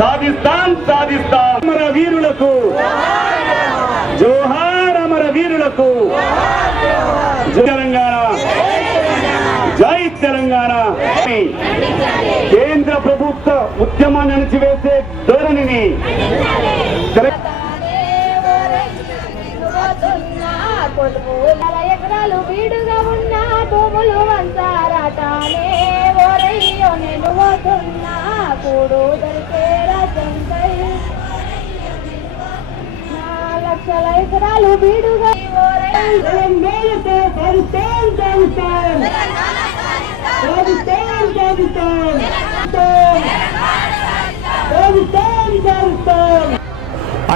సాధిస్తాం సాధిస్తాం అమర వీరులకు జోహార్ అమర వీరులకు తెలంగాణ జై తెలంగాణ కేంద్ర ప్రభుత్వ ఉద్యమాన్ని అణచివేసే ధోరణిని ఎకరాలు బీడుగా ఉన్న భూములు వంచారాటానే ఓరయ్యో నేను పోతున్నా కూడు దొరికే రాజంకై 4 లక్షల ఎకరాలు బీడుగా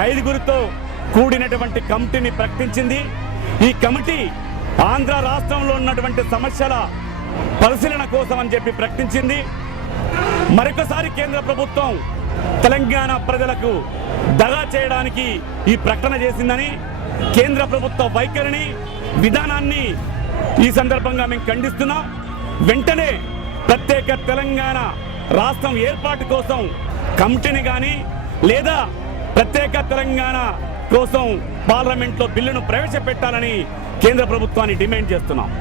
ఐదుగురితో కూడినటువంటి కమిటీని ప్రకటించింది. ఈ కమిటీ ఆంధ్ర రాష్ట్రంలో ఉన్నటువంటి సమస్యల పరిశీలన కోసం అని చెప్పి ప్రకటించింది. మరొకసారి కేంద్ర ప్రభుత్వం తెలంగాణ ప్రజలకు దగా చేయడానికి ఈ ప్రకటన చేసిందని కేంద్ర ప్రభుత్వ వైఖరిని విధానాన్ని ఈ సందర్భంగా మేము ఖండిస్తున్నాం. వెంటనే ప్రత్యేక తెలంగాణ రాష్ట్రం ఏర్పాటు కోసం కమిటీని కానీ లేదా ప్రత్యేక తెలంగాణ కోసం పార్లమెంట్లో బిల్లును ప్రవేశపెట్టాలని కేంద్ర ప్రభుత్వాన్ని డిమాండ్ చేస్తున్నాం.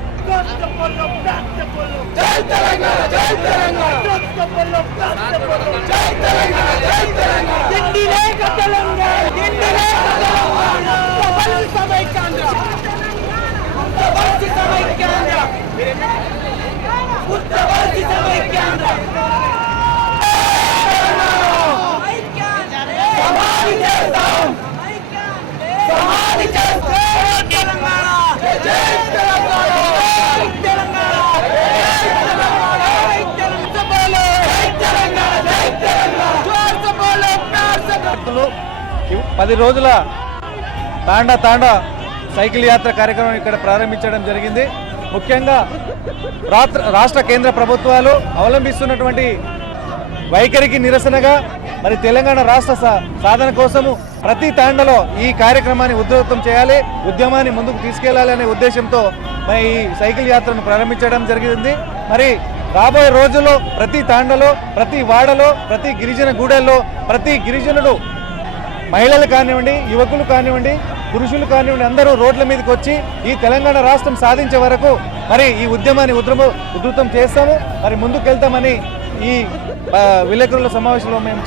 పది రోజుల తాండా సైకిల్ యాత్ర కార్యక్రమం ఇక్కడ ప్రారంభించడం జరిగింది. ముఖ్యంగా రాష్ట్ర కేంద్ర ప్రభుత్వాలు అవలంబిస్తున్నటువంటి వైఖరికి నిరసనగా మరి తెలంగాణ రాష్ట్ర సాధన కోసము ప్రతి తాండలో ఈ కార్యక్రమాన్ని ఉధృతం చేయాలి, ఉద్యమాన్ని ముందుకు తీసుకెళ్లాలి అనే ఉద్దేశంతో మరి ఈ సైకిల్ యాత్రను ప్రారంభించడం జరిగింది. మరి రాబోయే రోజుల్లో ప్రతి తాండలో, ప్రతి వాడలో, ప్రతి గిరిజన గూడెల్లో ప్రతి గిరిజనుడు, మహిళలు కానివ్వండి, యువకులు కానివ్వండి, పురుషులు కానివ్వండి, అందరూ రోడ్ల మీదకి వచ్చి ఈ తెలంగాణ రాష్ట్రం సాధించే వరకు మరి ఈ ఉద్యమాన్ని ఉధృతం చేస్తాము, మరి ముందుకు వెళ్తామని ఈ విలేకరుల సమావేశంలో మేము